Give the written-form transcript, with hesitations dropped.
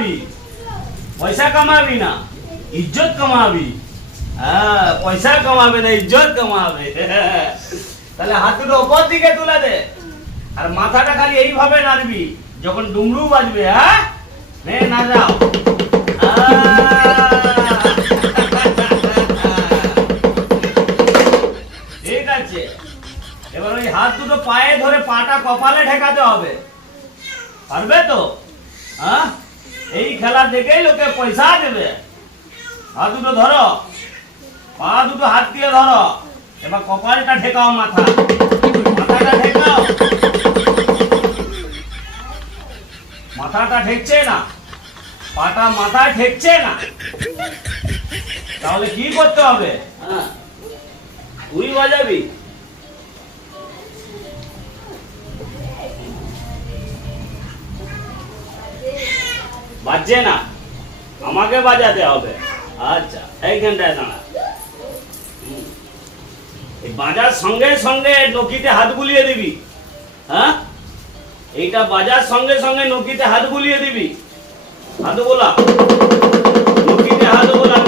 কামাবি, পয়সা কামাবি না, ইজ্জত কামাবি। হ্যাঁ, পয়সা কামাবে না, ইজ্জত কামাবে। তাহলে হাত দুটো ওপর দিকে তুলে দে, আর মাথাটা খালি এইভাবে নাড়বি যখন ডুমরু বাজবে। হ্যাঁ, নে না যাও। ঠিক আছে, এবার ওই হাত দুটো পায়ে ধরে পাটা কপালে ঠেকাতে হবে। পারবে তো? হ্যাঁ, এই খেলা দেখেই লোকে পয়সা দেবে। হাত দুটো ধরো, পা দুটো হাত দিয়ে ধরো, এবার কপালটা ঠেকাও, মাথাটা ঠেকাও। মাথাটা ঠেকছে না, পাটা মাথায় ঠেকছে না, তাহলে কি করতে হবে? হ্যাঁ, তুই বাজাবি। বাজছে না, আমাকে বাজাতে হবে। আচ্ছা, এইখানটায় দাঁড়া। এই বাজার সঙ্গে সঙ্গে নকিতে হাত বুলিয়ে দিবি। হ্যাঁ, এইটা বাজার সঙ্গে সঙ্গে নকিতে হাত বুলিয়ে দিবি। হাত বোলা, নকিতে হাত বোলা।